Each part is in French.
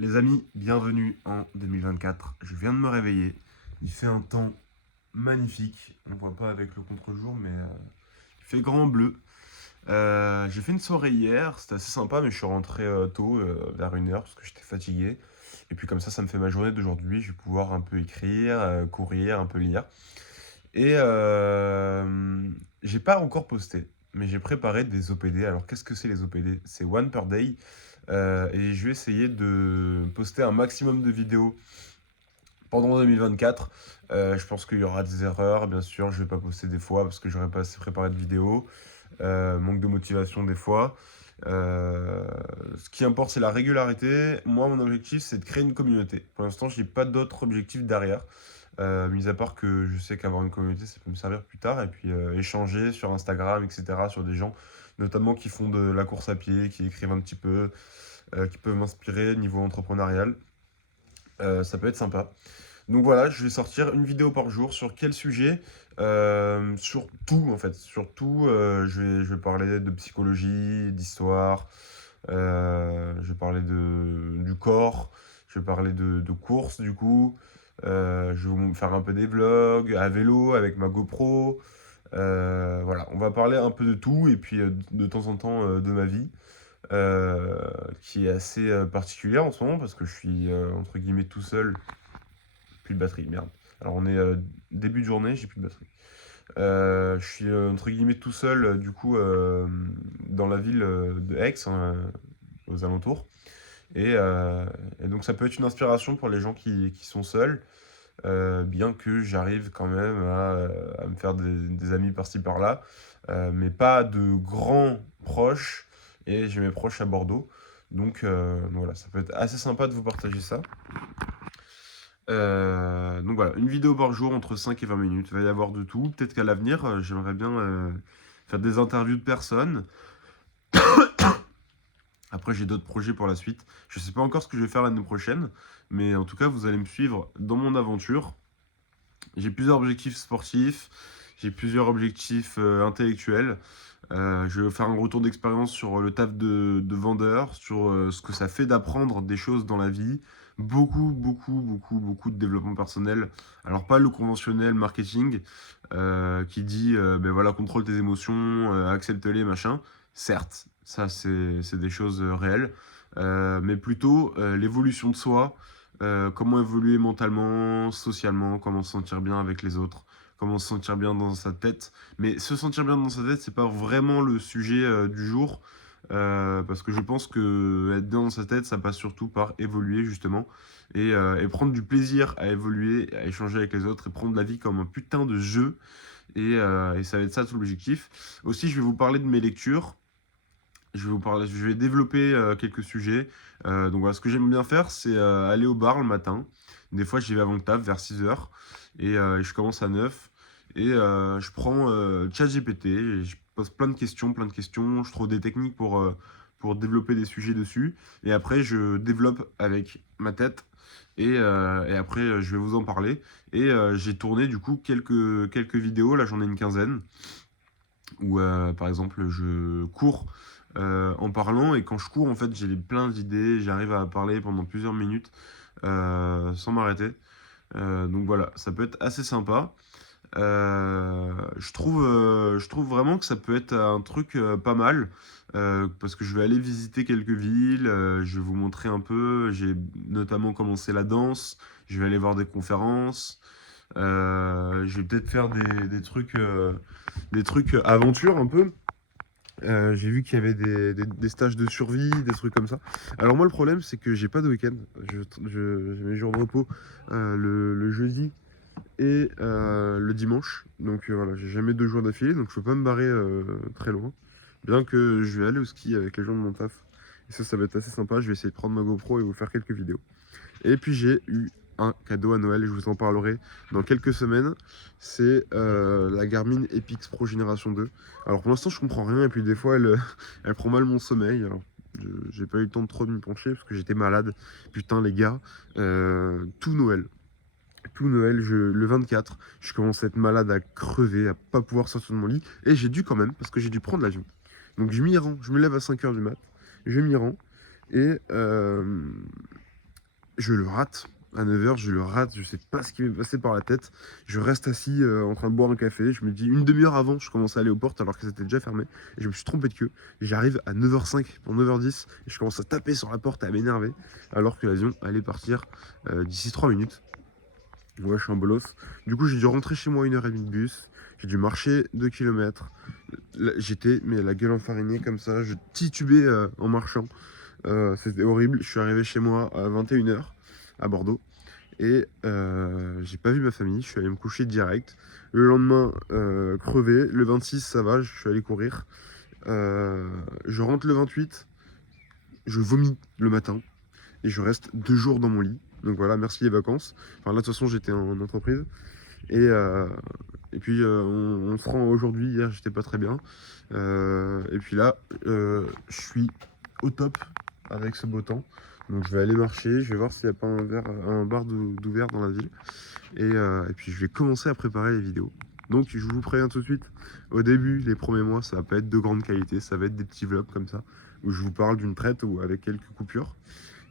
Les amis, bienvenue en 2024. Je viens de me réveiller. Il fait un temps magnifique. On ne voit pas avec le contre-jour, mais il fait grand bleu. J'ai fait une soirée hier, c'était assez sympa, mais je suis rentré tôt, vers 1 heure, parce que j'étais fatigué. Et puis comme ça me fait ma journée d'aujourd'hui. Je vais pouvoir un peu écrire, courir, un peu lire. Et j'ai pas encore posté, mais j'ai préparé des OPD. Alors qu'est-ce que c'est les OPD? C'est one per day. Et je vais essayer de poster un maximum de vidéos pendant 2024. Je pense qu'il y aura des erreurs, bien sûr. Je vais pas poster des fois parce que j'aurais pas assez préparé de vidéos. Manque de motivation des fois. Ce qui importe, c'est la régularité. Moi, mon objectif, c'est de créer une communauté. Pour l'instant, je n'ai pas d'autres objectifs derrière. Mis à part que je sais qu'avoir une communauté, ça peut me servir plus tard. Et puis échanger sur Instagram, etc. sur des gens, notamment qui font de la course à pied, qui écrivent un petit peu, qui peuvent m'inspirer niveau entrepreneurial. Ça peut être sympa. Donc voilà, je vais sortir une vidéo par jour. Sur quel sujet? Sur tout en fait. Sur tout, je vais parler de psychologie, d'histoire, je vais parler du corps, je vais parler de course du coup. Je vais vous faire un peu des vlogs à vélo avec ma GoPro. Voilà, on va parler un peu de tout et puis de temps en temps de ma vie euh, qui est assez particulière en ce moment parce que je suis entre guillemets tout seul. Plus de batterie, merde. Alors on est début de journée, j'ai plus de batterie. Je suis entre guillemets tout seul du coup dans la ville de Aix, hein, aux alentours. Et, euh, et donc ça peut être une inspiration pour les gens qui sont seuls, bien que j'arrive quand même à me faire des amis par-ci par-là, mais pas de grands proches, et j'ai mes proches à Bordeaux. Donc voilà, ça peut être assez sympa de vous partager ça. Donc voilà, une vidéo par jour entre 5 et 20 minutes. Il va y avoir de tout. Peut-être qu'à l'avenir, j'aimerais bien faire des interviews de personnes. Après, j'ai d'autres projets pour la suite. Je ne sais pas encore ce que je vais faire l'année prochaine, mais en tout cas, vous allez me suivre dans mon aventure. J'ai plusieurs objectifs sportifs, j'ai plusieurs objectifs intellectuels. Je vais faire un retour d'expérience sur le taf de vendeur, sur ce que ça fait d'apprendre des choses dans la vie. Beaucoup, beaucoup, beaucoup, beaucoup de développement personnel. Alors pas le conventionnel marketing qui dit ben voilà, contrôle tes émotions, accepte-les, machin. Certes, ça c'est des choses réelles. Mais plutôt l'évolution de soi, comment évoluer mentalement, socialement, comment se sentir bien avec les autres, comment se sentir bien dans sa tête. Mais se sentir bien dans sa tête, c'est pas vraiment le sujet du jour, parce que je pense que être bien dans sa tête, ça passe surtout par évoluer justement, et prendre du plaisir à évoluer, à échanger avec les autres, et prendre la vie comme un putain de jeu, et ça va être ça tout l'objectif. Aussi, je vais vous parler de mes lectures. Je vais développer quelques sujets. Donc voilà, ce que j'aime bien faire, c'est aller au bar le matin. Des fois, j'y vais avant le taf, vers 6 heures. Et je commence à 9. Et je prends ChatGPT. Et je pose plein de questions, plein de questions. Je trouve des techniques pour développer des sujets dessus. Et après, je développe avec ma tête. Et après, je vais vous en parler. Et j'ai tourné du coup quelques vidéos. Là, j'en ai une quinzaine où par exemple je cours en parlant, et quand je cours en fait j'ai plein d'idées, j'arrive à parler pendant plusieurs minutes sans m'arrêter. Donc voilà, ça peut être assez sympa. Je trouve vraiment que ça peut être un truc pas mal, parce que je vais aller visiter quelques villes, je vais vous montrer un peu, j'ai notamment commencé la danse, je vais aller voir des conférences, je vais peut-être faire des trucs aventure un peu. J'ai vu qu'il y avait des stages de survie, des trucs comme ça. Alors moi le problème c'est que j'ai pas de week-end. J'ai mes jours de repos le jeudi et le dimanche. Donc voilà, j'ai jamais 2 jours d'affilée, donc je peux pas me barrer très loin. Bien que je vais aller au ski avec les gens de mon taf. Et ça va être assez sympa. Je vais essayer de prendre ma GoPro et vous faire quelques vidéos. Et puis j'ai eu un cadeau à Noël, et je vous en parlerai dans quelques semaines. C'est la Garmin Epix Pro Génération 2. Alors pour l'instant je comprends rien, et puis des fois elle prend mal mon sommeil. Alors j'ai pas eu le temps de trop de m'y pencher parce que j'étais malade. Putain les gars, tout Noël. Tout Noël, le 24, je commence à être malade, à crever, à pas pouvoir sortir de mon lit. Et j'ai dû quand même, parce que j'ai dû prendre l'avion. Donc je m'y rends, je me lève à 5 h du mat, je m'y rends. Et je le rate. À 9h, je le rate, je sais pas ce qui m'est passé par la tête. Je reste assis en train de boire un café. Je me dis, une demi-heure avant, je commence à aller aux portes alors que c'était déjà fermé. Et je me suis trompé de queue. J'arrive à 9h05 pour 9h10. Et je commence à taper sur la porte et à m'énerver. Alors que l'avion allait partir d'ici 3 minutes. Ouais, je suis un bolos. Du coup, j'ai dû rentrer chez moi 1h30 de bus. J'ai dû marcher 2 kilomètres. J'étais mais la gueule enfarinée comme ça. Je titubais en marchant. C'était horrible. Je suis arrivé chez moi à 21h à Bordeaux. Et j'ai pas vu ma famille. Je suis allé me coucher direct. Le lendemain, crevé. Le 26, ça va. Je suis allé courir. Je rentre le 28. Je vomis le matin. Et je reste 2 jours dans mon lit. Donc voilà, merci les vacances. Enfin là, de toute façon, j'étais en entreprise. Et puis, on se rend aujourd'hui. Hier, j'étais pas très bien. Et puis là, je suis au top avec ce beau temps. Donc, je vais aller marcher. Je vais voir s'il n'y a pas un bar d'ouvert dans la ville. Et puis, je vais commencer à préparer les vidéos. Donc, je vous préviens tout de suite. Au début, les premiers mois, ça va pas être de grande qualité. Ça va être des petits vlogs comme ça, où je vous parle d'une traite ou avec quelques coupures.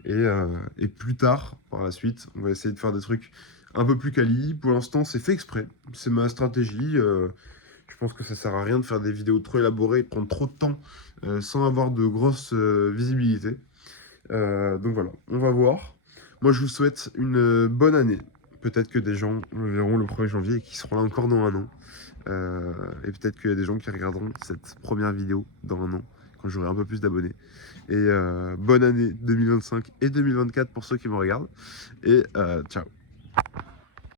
Et plus tard, par la suite, on va essayer de faire des trucs un peu plus quali. Pour l'instant, c'est fait exprès. C'est ma stratégie. Je pense que ça sert à rien de faire des vidéos trop élaborées, de prendre trop de temps sans avoir de grosse visibilité. Donc voilà, on va voir. Moi, je vous souhaite une bonne année. Peut-être que des gens me verront le 1er janvier et qui seront là encore dans un an. Et peut-être qu'il y a des gens qui regarderont cette première vidéo dans un an, quand j'aurai un peu plus d'abonnés. Et bonne année 2025 et 2024 pour ceux qui me regardent. Et ciao.